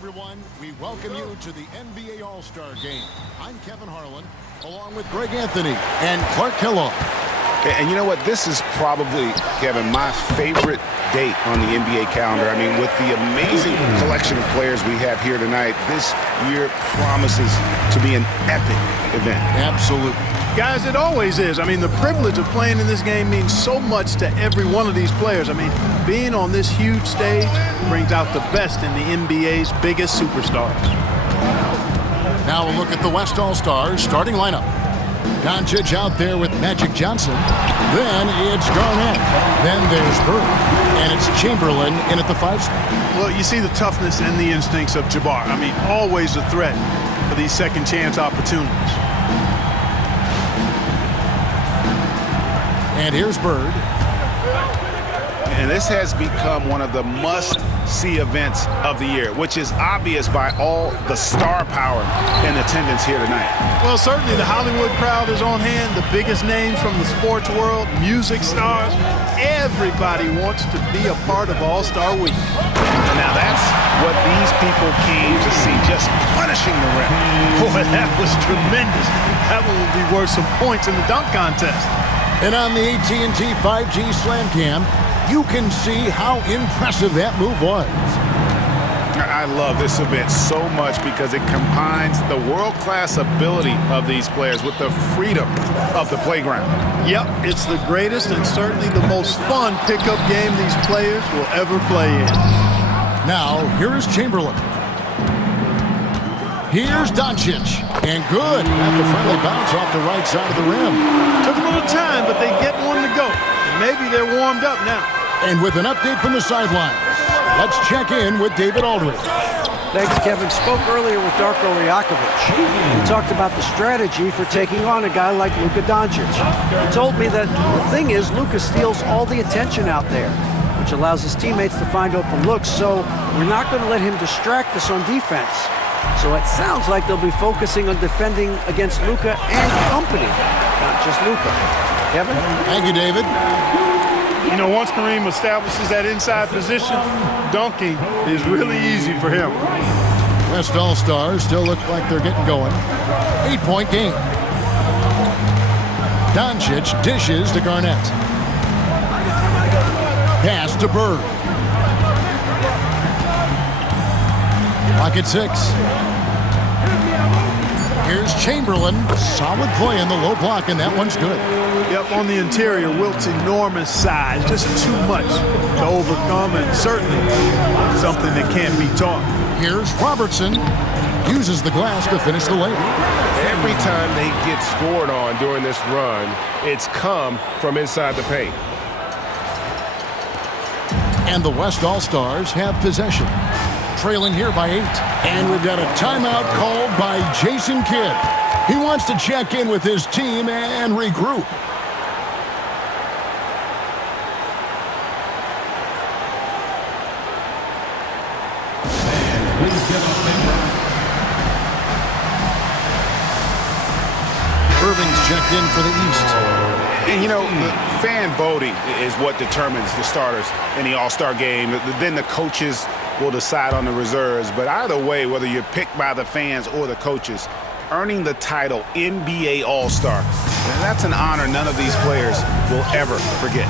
everyone. We welcome you to the NBA All-Star Game. I'm Kevin Harlan, along with Greg Anthony and Clark Kellogg. And you know what? This is probably, Kevin, my favorite date on the NBA calendar. I mean, with the amazing collection of players we have here tonight, this year promises to be an epic event. Absolutely. Guys, it always is. I mean, the privilege of playing in this game means so much to every one of these players. I mean, being on this huge stage brings out the best in the NBA's biggest superstars. Now a look at the West All-Stars starting lineup. Doncic out there with Magic Johnson. Then it's Garnett. Then there's Bird. And it's Chamberlain in at the 5 spot. Well, you see the toughness and the instincts of Jabbar. I mean, always a threat for these second chance opportunities. And here's Bird. And this has become one of the must-see events of the year, which is obvious by all the star power in attendance here tonight. Well, certainly the Hollywood crowd is on hand, the biggest names from the sports world, music stars. Everybody wants to be a part of All-Star Week. And now that's what these people came to see, just punishing the rim. Boy, that was tremendous. That one will be worth some points in the dunk contest. And on the AT&T 5G Slam Cam, you can see how impressive that move was. I love this event so much because it combines the world-class ability of these players with the freedom of the playground. Yep, it's the greatest and certainly the most fun pickup game these players will ever play in. Now, here is Chamberlain. Here's Doncic. And good. At the friendly bounce off the right side of the rim. Took a little time, but they get one to go. And maybe they're warmed up now. And with an update from the sidelines, let's check in with David Aldridge. Thanks, Kevin. Spoke earlier with Darko Rajakovic. He talked about the strategy for taking on a guy like Luka Doncic. He told me that the thing is Luka steals all the attention out there, which allows his teammates to find open looks, so we're not going to let him distract us on defense. So it sounds like they'll be focusing on defending against Luka and company, not just Luka. Kevin? Thank you, David. You know, once Kareem establishes that inside position, dunking is really easy for him. West All-Stars still look like they're getting going. 8-point game. Doncic dishes to Garnett. Pass to Bird. Clock at 6. Here's Chamberlain. Solid play in the low block, and that one's good. Yep, on the interior, Wilt's enormous size, just too much to overcome, and certainly something that can't be taught. Here's Robertson. Uses the glass to finish the layup. Every time they get scored on during this run, it's come from inside the paint. And the West All-Stars have possession. Trailing here by 8. And we've got a timeout called by Jason Kidd. He wants to check in with his team and regroup. Irving's checked in for the East. And, you know, fan voting is what determines the starters in the All-Star game. Then the coaches will decide on the reserves. But either way, whether you're picked by the fans or the coaches, earning the title NBA All-Star, that's an honor none of these players will ever forget.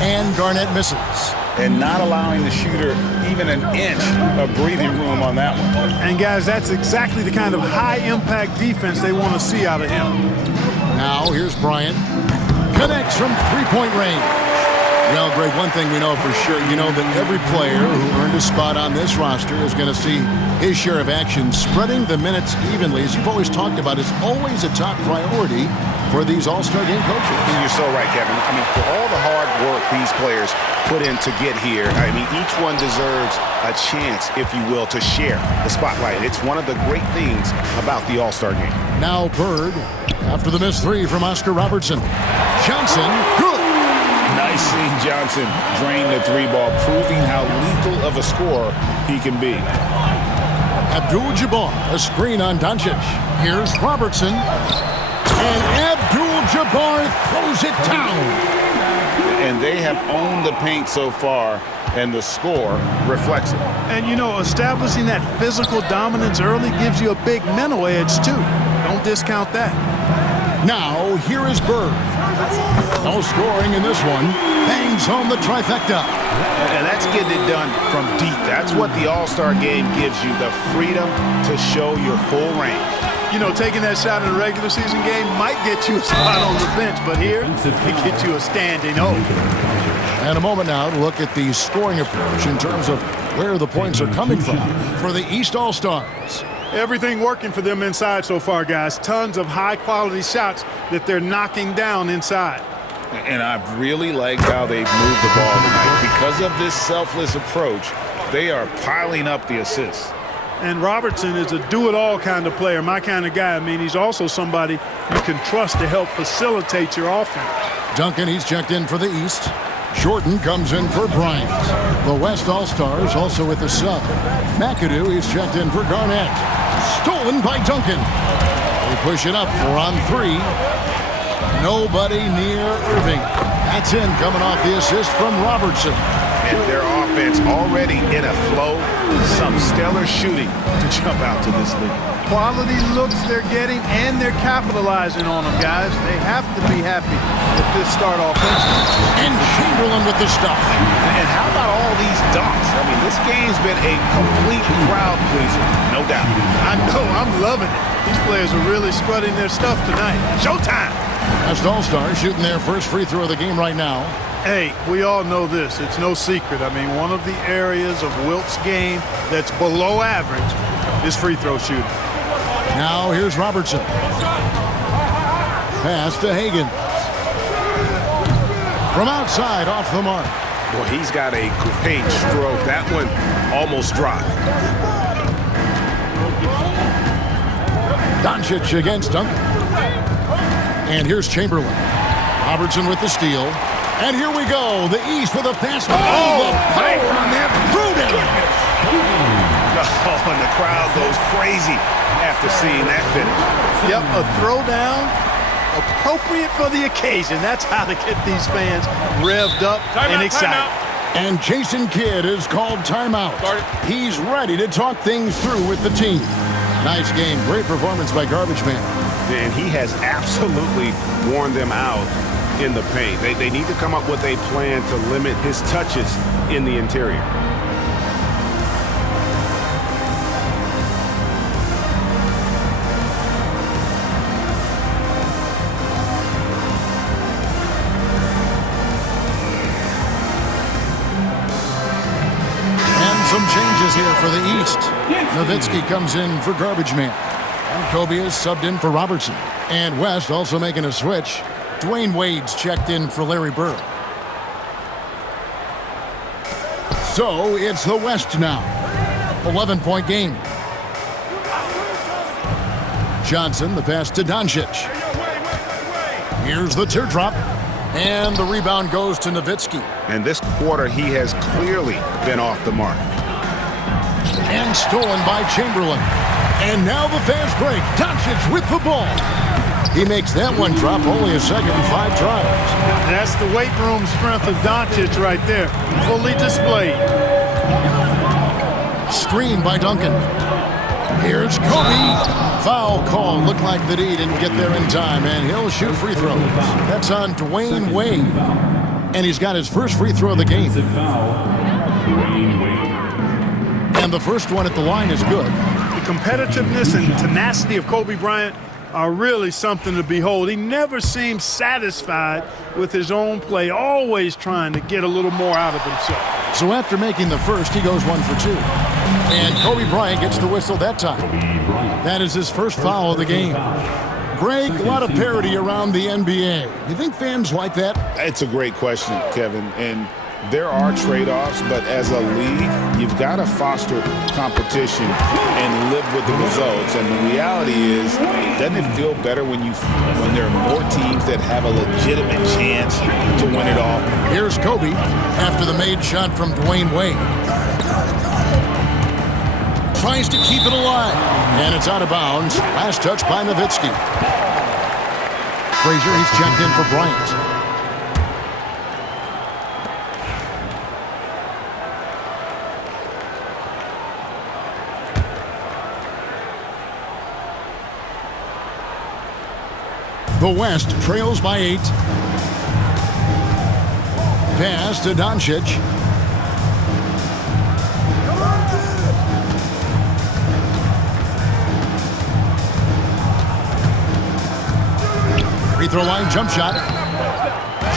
And Garnett misses. And not allowing the shooter even an inch of breathing room on that one. And, guys, that's exactly the kind of high-impact defense they want to see out of him. Now, here's Bryant. Connects from three-point range. Well, Greg, one thing we know for sure, you know that every player who earned a spot on this roster is going to see his share of action. Spreading the minutes evenly, as you've always talked about, is always a top priority for these All-Star game coaches. And you're so right, Kevin. I mean, for all the hard work these players put in to get here, I mean, each one deserves a chance, if you will, to share the spotlight. It's one of the great things about the All-Star game. Now Bird, after the missed 3 from Oscar Robertson. Johnson, good. Nice seeing Johnson drain the 3-ball, proving how lethal of a scorer he can be. Abdul-Jabbar, a screen on Doncic. Here's Robertson. And Abdul-Jabbar throws it down. And they have owned the paint so far and the score reflects it. And, you know, establishing that physical dominance early gives you a big mental edge, too. Don't discount that. Now, here is Bird. No scoring in this one. Bangs home the trifecta. And that's getting it done from deep. That's what the All-Star game gives you, the freedom to show your full range. You know, taking that shot in a regular season game might get you a spot on the bench, but here, it gets you a standing O. And a moment now to look at the scoring approach in terms of where the points are coming from for the East All-Stars. Everything working for them inside so far, guys. Tons of high-quality shots that they're knocking down inside. And I've really liked how they've moved the ball tonight. Because of this selfless approach, they are piling up the assists. And Robertson is a do-it-all kind of player, my kind of guy. I mean, he's also somebody you can trust to help facilitate your offense. Duncan, he's checked in for the East. Jordan comes in for Bryant. The West All-Stars also with the sub. McAdoo, he's checked in for Garnett. Stolen by Duncan. They push it up 4-on-3. Nobody near Irving. That's in, coming off the assist from Robertson. And their offense already in a flow. Some stellar shooting to jump out to this league. Quality looks they're getting, and they're capitalizing on them, guys. They have to be happy with this start offensively. And Chamberlain with the stuff. And how about all these dunks? I mean, this game's been a complete crowd pleaser, no doubt. I know, I'm loving it. These players are really strutting their stuff tonight. Showtime! West All-Stars shooting their first free throw of the game right now. Hey, we all know this. It's no secret. I mean, one of the areas of Wilt's game that's below average is free throw shooting. Now here's Robertson. Pass to Hagan. From outside, off the mark. Well, he's got a great stroke. That one almost dropped. Doncic against Duncan. And here's Chamberlain. Robertson with the steal. And here we go. The East with a fast ball. Oh, the power on that throwdown. Oh, and the crowd goes crazy after seeing that finish. Yep, a throwdown appropriate for the occasion. That's how to get these fans revved up and excited. And Jason Kidd is called timeout. He's ready to talk things through with the team. Nice game. Great performance by Garbage Man. And he has absolutely worn them out in the paint. They need to come up with a plan to limit his touches in the interior. And some changes here for the East. Nowitzki comes in for Garbage Man. And Kobe is subbed in for Robertson. And West also making a switch. Dwayne Wade's checked in for Larry Bird. So it's the West now. 11-point game. Johnson, the pass to Doncic. Here's the teardrop. And the rebound goes to Nowitzki. And this quarter, he has clearly been off the mark. And stolen by Chamberlain. And now the fast break. Doncic with the ball. He makes that one drop only a second and 5 tries. That's the weight room strength of Doncic right there. Fully displayed. Screen by Duncan. Here's Kobe. Foul call. Looked like that he didn't get there in time, and he'll shoot free throws. That's on Dwayne Wade. And he's got his first free throw of the game. And the first one at the line is good. The competitiveness and tenacity of Kobe Bryant are really something to behold. He never seems satisfied with his own play, always trying to get a little more out of himself. So after making the first, he goes 1 for 2. And Kobe Bryant gets the whistle that time. That is his first foul of the game. Greg, a lot of parity around the NBA. You think fans like that? It's a great question, Kevin. And there are trade-offs, but as a league, you've got to foster competition and live with the results. And the reality is, doesn't it feel better when there are more teams that have a legitimate chance to win it all? Here's Kobe after the made shot from Dwayne Wade. Tries to keep it alive, and it's out of bounds. Last touch by Nowitzki. Frazier, he's checked in for Bryant. The West trails by 8. Pass to Doncic. Free throw line jump shot.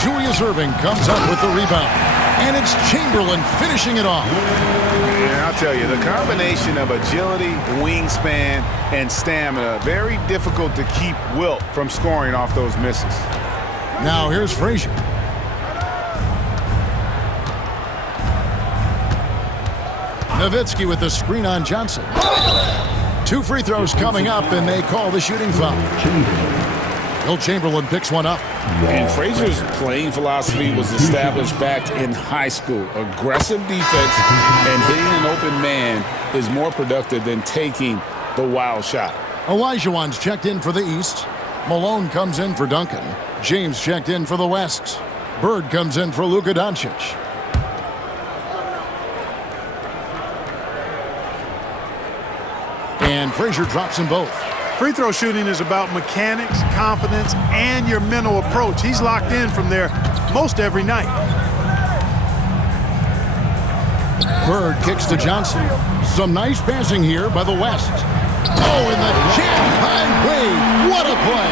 Julius Erving comes up with the rebound. And it's Chamberlain finishing it off. And I'll tell you, the combination of agility, wingspan, and stamina, very difficult to keep Wilt from scoring off those misses. Now here's Frazier. Nowitzki with the screen on Johnson. 2 free throws coming up, and they call the shooting foul. Wilt Chamberlain picks one up. And Frazier's playing philosophy was established back in high school. Aggressive defense and hitting an open man is more productive than taking the wild shot. Olajuwon's checked in for the East. Malone comes in for Duncan. James checked in for the West. Bird comes in for Luka Doncic. And Frazier drops them both. Free throw shooting is about mechanics, confidence, and your mental approach. He's locked in from there most every night. Bird kicks to Johnson. Some nice passing here by the West. Oh, in the jam by Wade. What a play.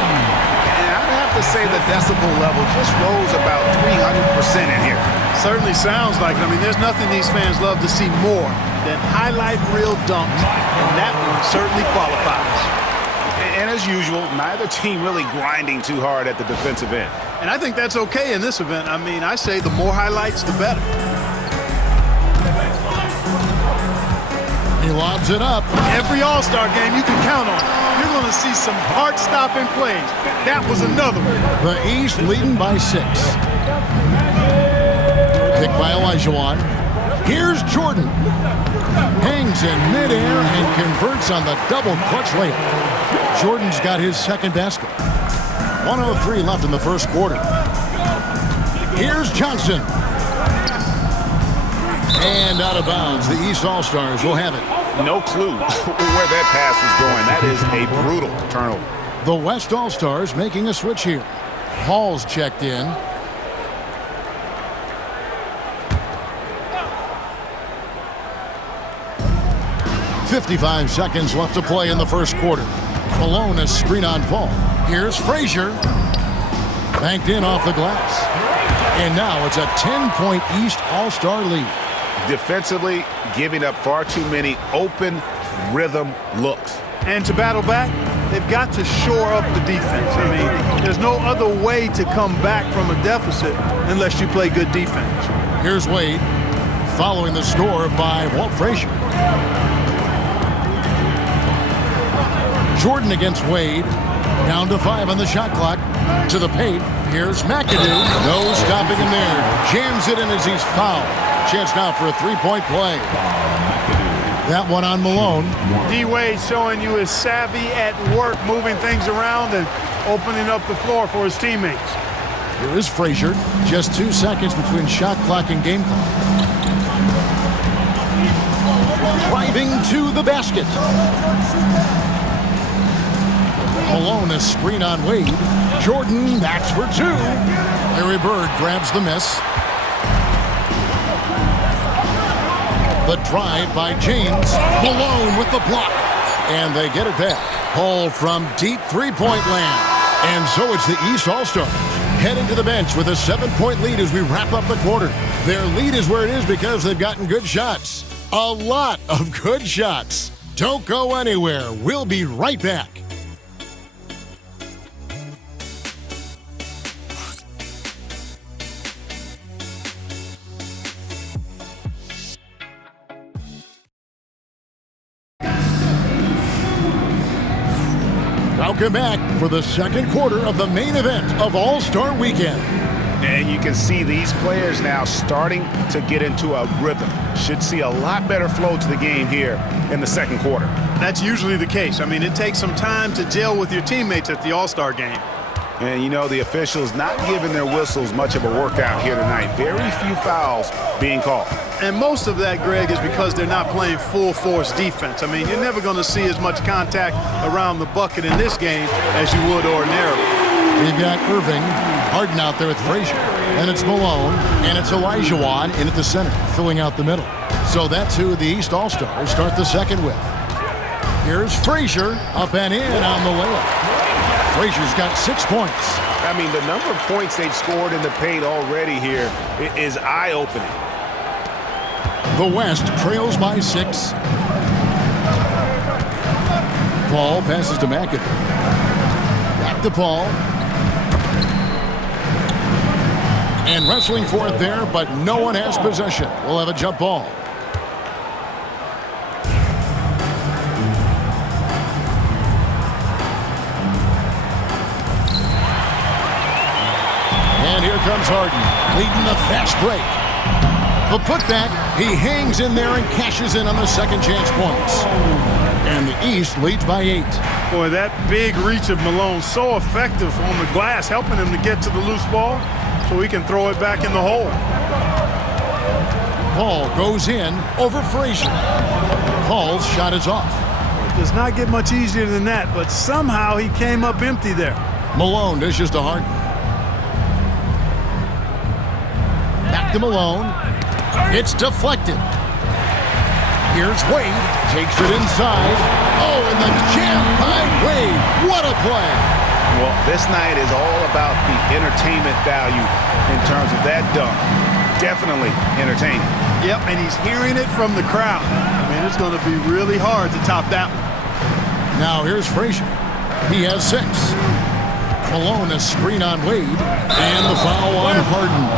And I'd have to say the decibel level just rose about 300% in here. Certainly sounds like it. I mean, there's nothing these fans love to see more than highlight reel dunks, and that one certainly qualifies. And as usual, neither team really grinding too hard at the defensive end. And I think that's okay in this event. I mean, I say the more highlights, the better. He lobs it up. Every All-Star game you can count on. You're going to see some heart-stopping plays. That was another one. The East leading by 6. Picked by Olajuwon. Here's Jordan. Hangs in midair and converts on the double clutch layup. Jordan's got his second basket. 1:03 left in the first quarter. Here's Johnson. And out of bounds. The East All-Stars will have it. No clue where that pass was going. That is a brutal turnover. The West All-Stars making a switch here. Hall's checked in. .55 seconds left to play in the first quarter. Malone a screen on Paul. Here's Frazier. Banked in off the glass. And now it's a 10-point East All-Star lead. Defensively, giving up far too many open rhythm looks. And to battle back, they've got to shore up the defense. I mean, there's no other way to come back from a deficit unless you play good defense. Here's Wade, following the score by Walt Frazier. Jordan against Wade. Down to 5 on the shot clock. To the paint. Here's McAdoo. No stopping him there. Jams it in as he's fouled. Chance now for a 3-point play. That one on Malone. D-Wade showing you his savvy at work, moving things around and opening up the floor for his teammates. Here is Frazier. Just 2 seconds between shot clock and game clock. Driving to the basket. Malone a screen on Wade. Jordan backs for 2. Larry Bird grabs the miss. The drive by James. Malone with the block. And they get it back. Hall from deep three-point land. And so it's the East All-Stars heading to the bench with a 7-point lead as we wrap up the quarter. Their lead is where it is because they've gotten good shots. A lot of good shots. Don't go anywhere. We'll be right back. Welcome back for the second quarter of the main event of All-Star Weekend. And you can see these players now starting to get into a rhythm. Should see a lot better flow to the game here in the second quarter. That's usually the case. I mean, it takes some time to gel with your teammates at the All-Star game. And, you know, the officials not giving their whistles much of a workout here tonight. Very few fouls being called. And most of that, Greg, is because they're not playing full-force defense. I mean, you're never going to see as much contact around the bucket in this game as you would ordinarily. We've got Irving, Harden out there with Frazier. And it's Malone, and it's Olajuwon in at the center, filling out the middle. So that's who the East All-Stars start the second with. Here's Frazier, up and in on the layup. Frazier's got 6 points. I mean, the number of points they've scored in the paint already here is eye-opening. The West trails by 6. Paul passes to McAdoo. Back to Paul. And wrestling for it there, but no one has possession. We'll have a jump ball. And here comes Harden, leading the fast break. The putback, he hangs in there and cashes in on the second chance points. And the East leads by 8. Boy, that big reach of Malone, so effective on the glass, helping him to get to the loose ball so he can throw it back in the hole. Paul goes in over Frazier. Paul's shot is off. It does not get much easier than that, but somehow he came up empty there. Malone dishes to Harden. Back to Malone. It's deflected. Here's Wade. Takes it inside. Oh, and the jam by Wade. What a play. Well, this night is all about the entertainment value in terms of that dunk. Definitely entertaining. Yep, and he's hearing it from the crowd. I mean, it's going to be really hard to top that one. Now here's Frazier. He has 6. Malone, a screen on Wade. And the foul on Harden.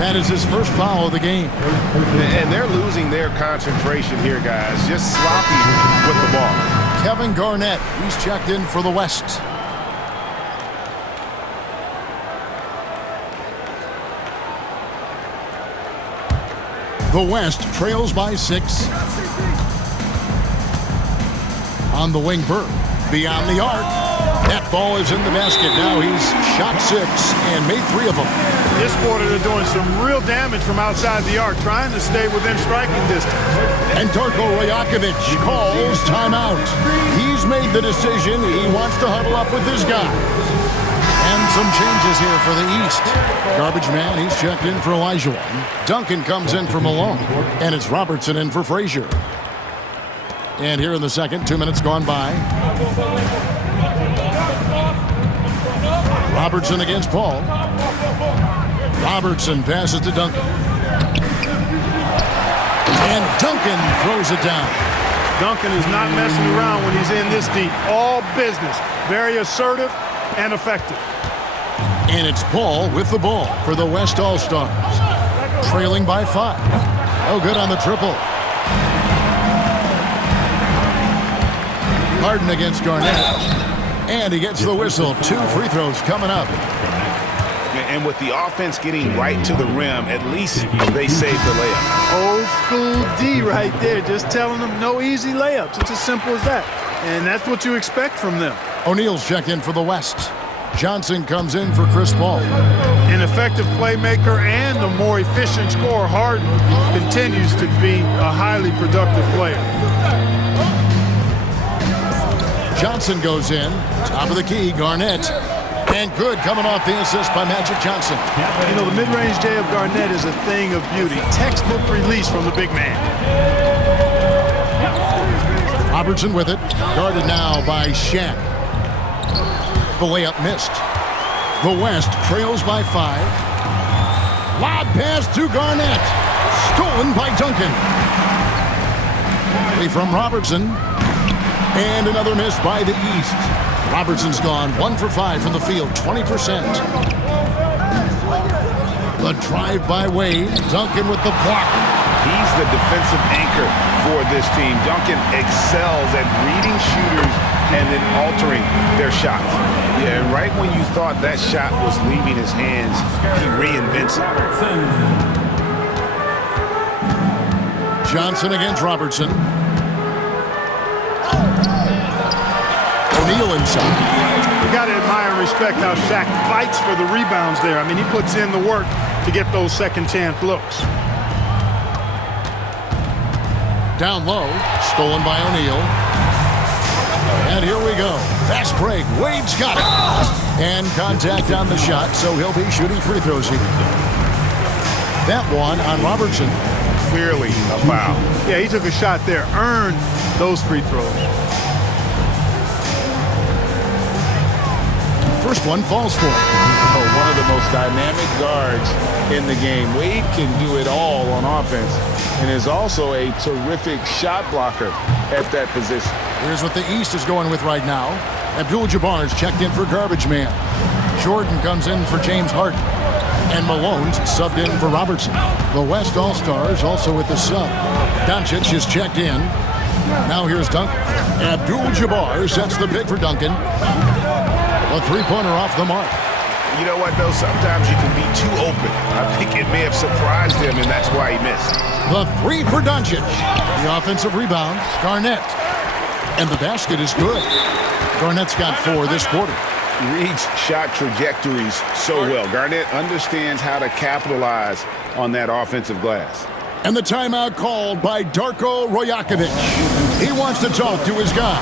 That is his first foul of the game. And they're losing their concentration here, guys. Just sloppy with the ball. Kevin Garnett, he's checked in for the West. The West trails by 6. On the wing, Burke. Beyond the arc. That ball is in the basket. Now he's shot 6 and made 3 of them. This quarter, they're doing some real damage from outside the arc, trying to stay within striking distance. And Darko Rajakovic calls timeout. He's made the decision. He wants to huddle up with his guys. And some changes here for the East. Garbage man, he's checked in for Olajuwon. Duncan comes in for Malone. And it's Robertson in for Frazier. And here in the second, 2 minutes gone by. Robertson against Paul. Robertson passes to Duncan. And Duncan throws it down. Duncan is not messing around when he's in this deep. All business. Very assertive and effective. And it's Paul with the ball for the West All-Stars. Trailing by 5. Oh, good on the triple. Harden against Garnett. And he gets the whistle. 2 free throws coming up. And with the offense getting right to the rim, at least they saved the layup. Old school D right there, just telling them no easy layups. It's as simple as that. And that's what you expect from them. O'Neal's checked in for the West. Johnson comes in for Chris Paul. An effective playmaker and a more efficient scorer, Harden continues to be a highly productive player. Johnson goes in. Top of the key, Garnett. And good coming off the assist by Magic Johnson. You know, the mid-range J of Garnett is a thing of beauty. Textbook release from the big man. Robertson with it. Guarded now by Shaq. The layup missed. The West trails by 5. Lob pass to Garnett. Stolen by Duncan. Play from Robertson. And another miss by the East. Robertson's gone 1 for 5 from the field, 20%. The drive by Wade. Duncan with the block. He's the defensive anchor for this team. Duncan excels at reading shooters and then altering their shots. Yeah, right when you thought that shot was leaving his hands, he reinvents it. Johnson against Robertson. O'Neal inside. You got to admire and respect how Shaq fights for the rebounds there. I mean, he puts in the work to get those second chance looks. Down low, stolen by O'Neal. And here we go. Fast break. Wade's got it. And contact on the shot, so he'll be shooting free throws here. That one on Robertson. Clearly a foul. Yeah, he took a shot there, earned those free throws. First one falls for him. One of the most dynamic guards in the game. Wade can do it all on offense and is also a terrific shot blocker at that position. Here's what the East is going with right now. Abdul-Jabbar's checked in for garbage man. Jordan comes in for James Harden. And Malone's subbed in for Robertson. The West All-Stars also with the sub. Doncic is checked in. Now here's Duncan. Abdul-Jabbar sets the pick for Duncan. A three-pointer off the mark. You know what, though? Sometimes you can be too open. I think it may have surprised him, and that's why he missed. The three for Doncic. The offensive rebound, Garnett. And the basket is good. Garnett's got 4 this quarter. Reads shot trajectories so well. Garnett understands how to capitalize on that offensive glass. And the timeout called by Darko Rajakovic. He wants to talk to his guys.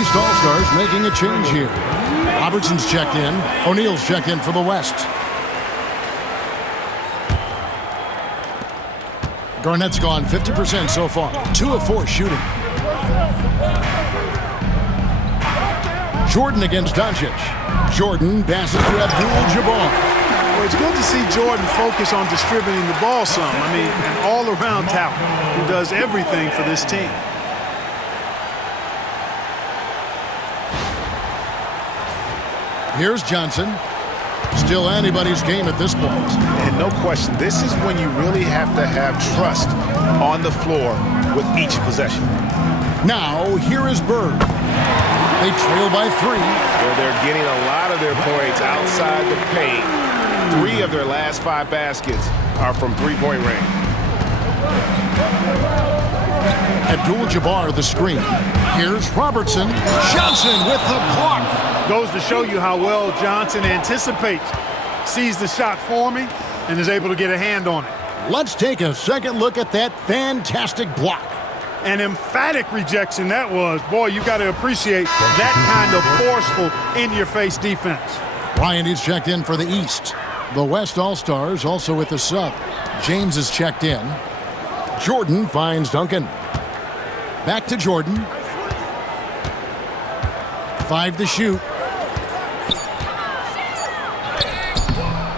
East All-Stars making a change here. Robertson's checked in. O'Neal's checked in for the West. Garnett's gone 50% so far. 2 of 4 shooting. Jordan against Doncic. Jordan passes to Abdul-Jabbar. Well, it's good to see Jordan focus on distributing the ball some. I mean, an all-around talent who does everything for this team. Here's Johnson. Still anybody's game at this point. And no question, this is when you really have to have trust on the floor with each possession. Now, here is Bird. They trail by 3. They're getting a lot of their points outside the paint. 3 of their last 5 baskets are from three-point range. Abdul-Jabbar the screen. Here's Robertson. Johnson with the block. Goes to show you how well Johnson anticipates, sees the shot forming, and is able to get a hand on it. Let's take a second look at that fantastic block. An emphatic rejection that was. Boy, you got to appreciate that kind of forceful, in-your-face defense. Ryan is checked in for the East. The West All-Stars also with the sub. James is checked in. Jordan finds Duncan. Back to Jordan. 5 to shoot.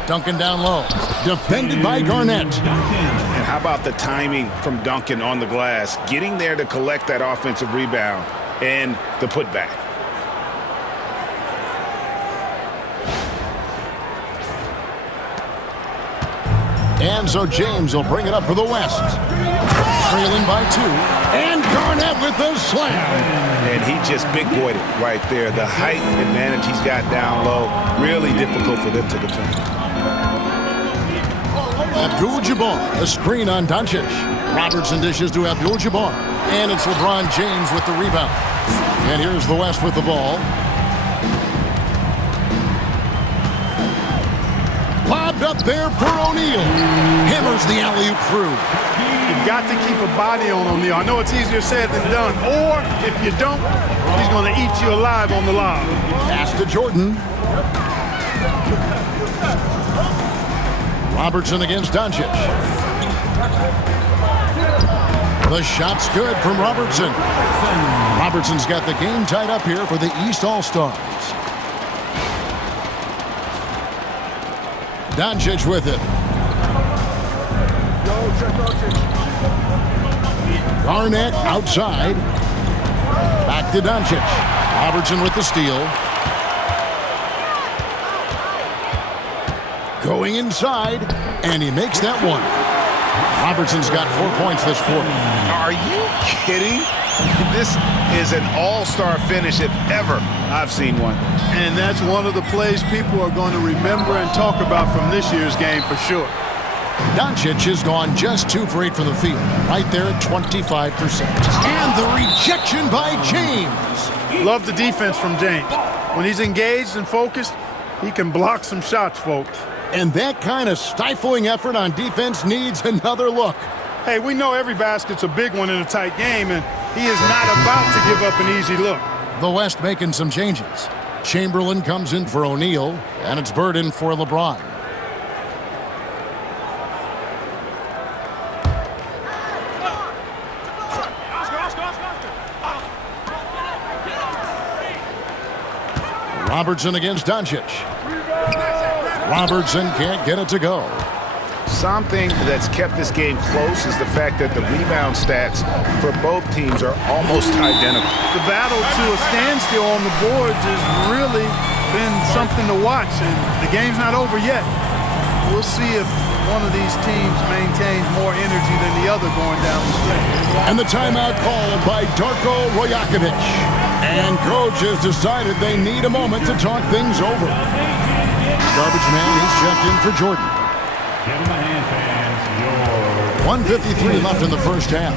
Duncan down low. Defended by Garnett. And how about the timing from Duncan on the glass? Getting there to collect that offensive rebound and the putback. And so James will bring it up for the West. Trailing by 2. And Garnett with the slam. And he just big-boyed it right there. The height advantage he's got down low, really difficult for them to defend. Abdul-Jabbar, a screen on Doncic. Robertson dishes to Abdul-Jabbar. And it's LeBron James with the rebound. And here's the West with the ball. Lobbed up there for O'Neal. Hammers the alley-oop through. You've got to keep a body on O'Neal. I know it's easier said than done. Or, if you don't, he's going to eat you alive on the lob. Pass to Jordan. Robertson against Doncic. The shot's good from Robertson. Robertson's got the game tied up here for the East All-Stars. Doncic with it. Garnett outside. Back to Doncic. Robertson with the steal. Going inside, and he makes that one. Robertson's got 4 points this quarter. Are you kidding? This is an all-star finish if ever I've seen one. And that's one of the plays people are going to remember and talk about from this year's game for sure. Doncic has gone just 2 for 8 from the field, right there at 25%. And the rejection by James. Love the defense from James. When he's engaged and focused, he can block some shots, folks. And that kind of stifling effort on defense needs another look. Hey, we know every basket's a big one in a tight game, and he is not about to give up an easy look. The West making some changes. Chamberlain comes in for O'Neal, and it's Bird in for LeBron. Robertson against Doncic. Robertson can't get it to go. Something that's kept this game close is the fact that the rebound stats for both teams are almost identical. The battle to a standstill on the boards has really been something to watch, and the game's not over yet. We'll see if one of these teams maintains more energy than the other going down the stretch. And the timeout called by Darko Rajakovic. And coach has decided they need a moment to talk things over. Garbage man, he's checked in for Jordan. 1:53 left in the first half.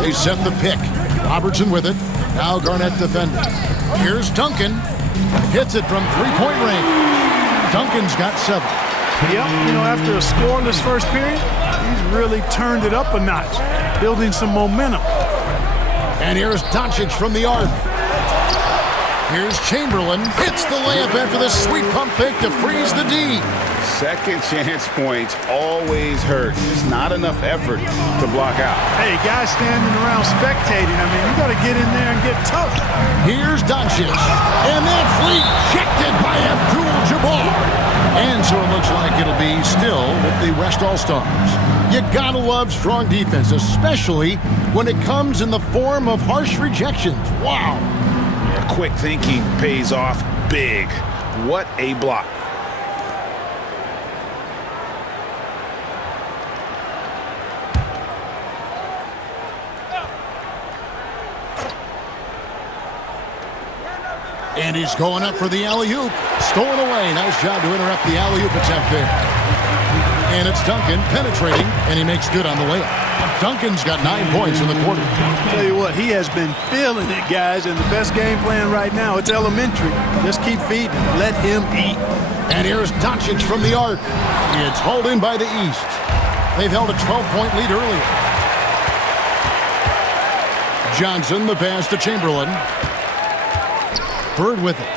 They set the pick. Robertson with it. Now Garnett defending. Here's Duncan. Hits it from three-point range. Duncan's got 7. Yep, after a scoreless first period, he's really turned it up a notch, building some momentum. And here's Doncic from the arc. Here's Chamberlain. Hits the layup after the sweet pump fake to freeze the D. Second chance points always hurt. Just not enough effort to block out. Hey, guys standing around spectating. I mean, you got to get in there and get tough. Here's Doncic. And that's rejected by Abdul-Jabbar. And so it looks like it'll be still with the West All-Stars. You gotta love strong defense, especially when it comes in the form of harsh rejections. Wow. Yeah, quick thinking pays off big. What a block. And he's going up for the alley-oop. Stolen away. Nice job to interrupt the alley-oop attempt there. And it's Duncan penetrating, and he makes good on the layup. Duncan's got 9 points in the quarter. Tell you what, he has been feeling it, guys, and the best game plan right now, it's elementary. Just keep feeding. Let him eat. And here's Doncic from the arc. It's hauled in by the East. They've held a 12-point lead earlier. Johnson, the pass to Chamberlain. Bird with it.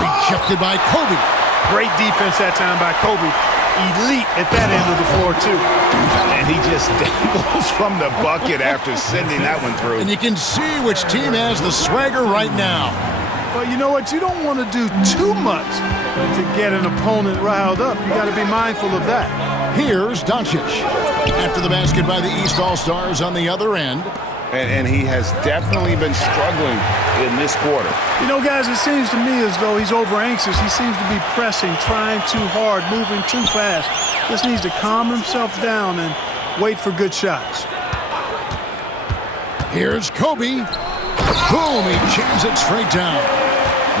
Rejected by Kobe. Great defense that time by Kobe. Elite at that end of the floor, too. And he just dangles from the bucket after sending that one through. And you can see which team has the swagger right now. But you know what? You don't want to do too much to get an opponent riled up. You got to be mindful of that. Here's Doncic. After the basket by the East All-Stars on the other end. And he has definitely been struggling in this quarter. You know, guys, it seems to me as though he's over-anxious. He seems to be pressing, trying too hard, moving too fast. Just needs to calm himself down and wait for good shots. Here's Kobe. Boom, he jams it straight down.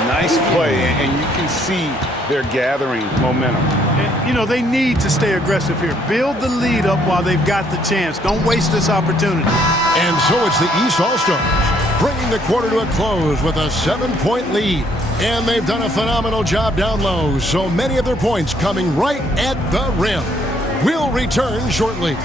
Nice play, and you can see they're gathering momentum. And, you know, they need to stay aggressive here. Build the lead up while they've got the chance. Don't waste this opportunity. And so it's the East All-Stars, bringing the quarter to a close with a 7-point lead. And they've done a phenomenal job down low, so many of their points coming right at the rim. We'll return shortly.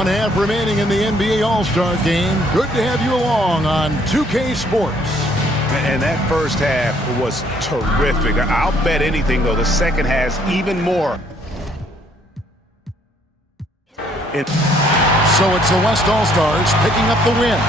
1 half remaining in the NBA All-Star Game. Good to have you along on 2K Sports. And that first half was terrific. I'll bet anything, though, the second has even more. So it's the West All-Stars picking up the win.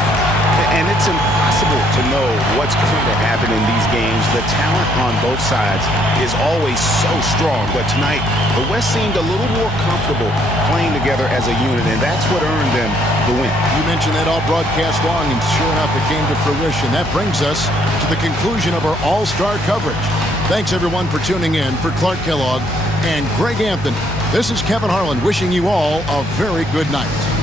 And it's impossible to know what's going to happen in these games. The talent on both sides is always so strong. But tonight, the West seemed a little more comfortable playing together as a unit, and that's what earned them the win. You mentioned that all broadcast long, and sure enough, it came to fruition. That brings us to the conclusion of our All-Star coverage. Thanks, everyone, for tuning in. For Clark Kellogg and Greg Anthony, this is Kevin Harlan wishing you all a very good night.